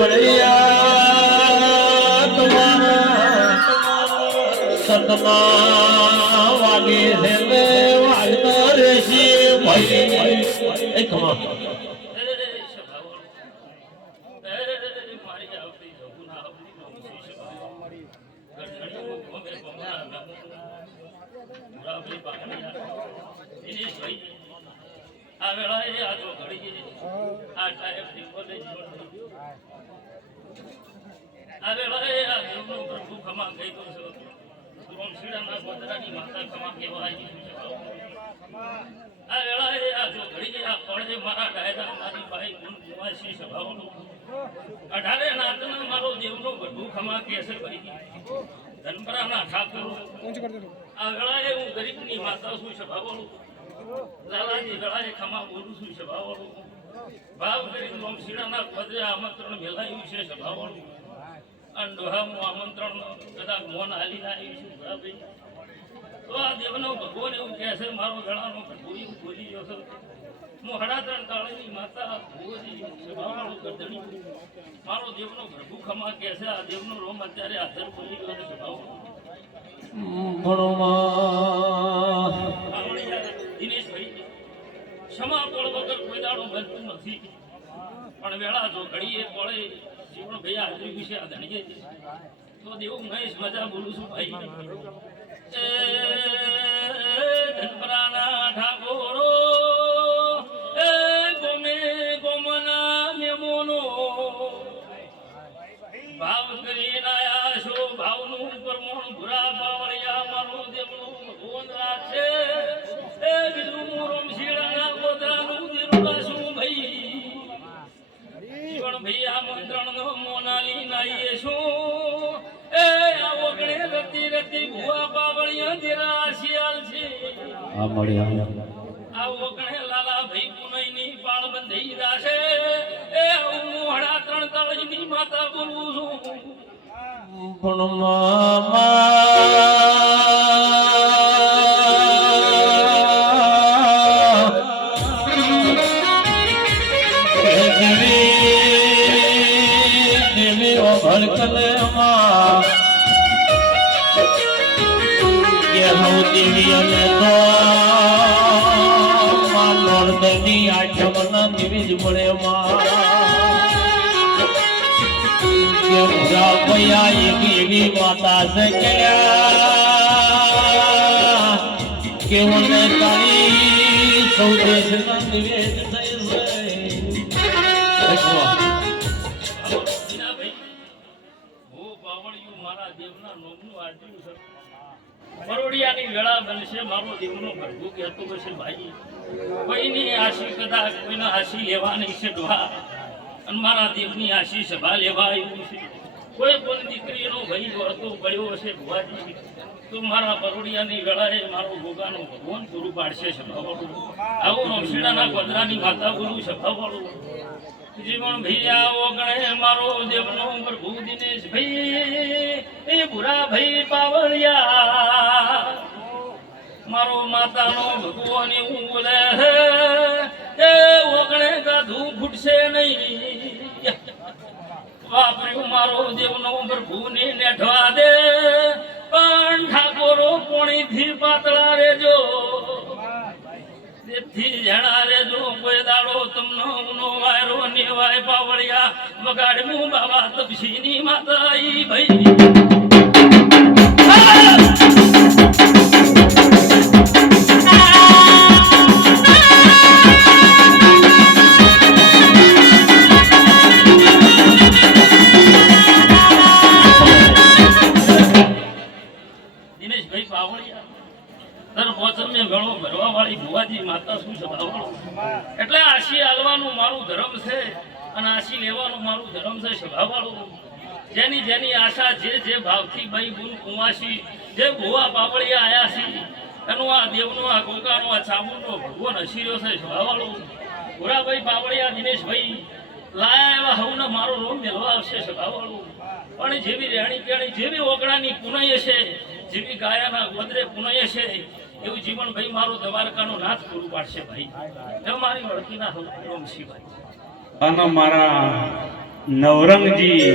પાવળિયા તમારા સતમા વાગે છે વાગતો રહેશે ભાઈ એ કમા આ વેળાએ આ તો ઘડી આ બોલે આ વેળાએ આ દેવનો પ્રભુ ખમા ગઈ તો છે. રોમશીડાના ગોદરાની માતા ખમા કહેવાય આ વેળાએ આ જો ઘડી આ પડે મારા ડાયરા મારી ભાઈ ગુણ સભાઓનો અઢારે નાતના મારો દેવનો બધું ખમા કેસે ભાઈ ધનપરાના ઠાકોર. આ વેળાએ હું ગરીબની માતા છું સભાઓનું લાલાજી વેળાએ ખમા બોલું છું સભાવાળું. ભાવ કરી રોમશીડાના પદરે આમંત્રણ મેલાયું છે સભાવાળું. અને ડોહાનું આમંત્રણ કદાચ મોન હાલી આવ્યું છું ભાઈ તો આ દેવનો ભગવાન એવું કહે છે, મારો ગળાનો એવું બોલી ગયો છે. હું હડા ત્રણ તાળીની માતા ભુવોજી સભાવાળું ગરદણી મારો દેવનો પ્રભુ ખમા કહે છે, આ દેવનો રોમ અત્યારે હાજર બોલી ગયો છે સભાવાળો. નથી. પણ વેળા જો ઘડીએ પડે જીવન ભાઈ હાજરી વિશે આ તો દેવું મહેશ મજા બોલું છું ભાઈ. ધનપરાના ઠાકોરો, એ ગોમે ગોમના મેમોનો. ભાવ કરીને આ મળ્યા આ ઓગણે લાલા ભાઈ પુનઈની પાળ બંધી રાશે એ હું હડા ત્રણ તળીની માતા બોલું છું. એવી માતા છે કે મને તારી સૌ દેશના નિવેદ થઈ પરોડિયાની વેળા બનશે, મારો દેવનો પ્રભુ કહેતો હશે, ભાઈ, કોઈની આશી કદાચ કોઈને આશી લેવાની છે ડોહા અને મારા દેવની આશી સભા લેવા આવ્યું છે. કોઈ પણ દીકરીનો ભાઈ વળતો પડ્યો હશે ભુવાજી, તો મારા પરોડિયાની વેળાએ મારો ભોગાનો ભગવાન પૂરું પાડશે સભાવાળું. આવું રમશીડાના ગોદરાની માતા ગુરુ સભાવાળું. જીવન ભૈયા ઓગણે મારો દેવનો પ્રભુ દિનેશ ભાઈ ભૂરા ભાઈ પાવળિયા મારો માતાનો ભગવાન ઉંગલે એ ઓગણે ગાધું ફૂટશે નહીં. વાપર્યું મારો દેવનો પ્રભુ ને નેઠવા દે. પણ ઠાકોરો પાણીથી પાતળા રેજો તેથી જણા રેજો કોઈ દાડો તમને ઉનો વાયરો નેવાય પાવળિયા વગાડ્યું બાબા તપસીની માતા ભાઈ. આશી લેવાનું મારું ધર્મ છે સ્વભાવવાળું જેની જેની આશા જે જે ભાવથી ભાઈ ગુણ કુમાશી જે ભુવા પાપડિયા આયા છે, એનું આ દેવનું આ ગોકાનો આ ચામુંડનો ભગવાન હસીર્યો છે સ્વભાવવાળું ભોરાભાઈ પાપડિયા દિનેશભાઈ, લાયા એવા હવને મારો રોમ મેળવા આવશે સ્વભાવવાળું પણ જેવી રહેણી કેણી જેવી ઓગણાની પુનય છે જેવી ગાયાના ગોદરે પુનય છે એવું જીવન ભાઈ મારું દ્વારકાનો નાથ પૂરું પાડશે ભાઈ. મારી વળકીના રોમ સિવાય અને મારા નવરંગજી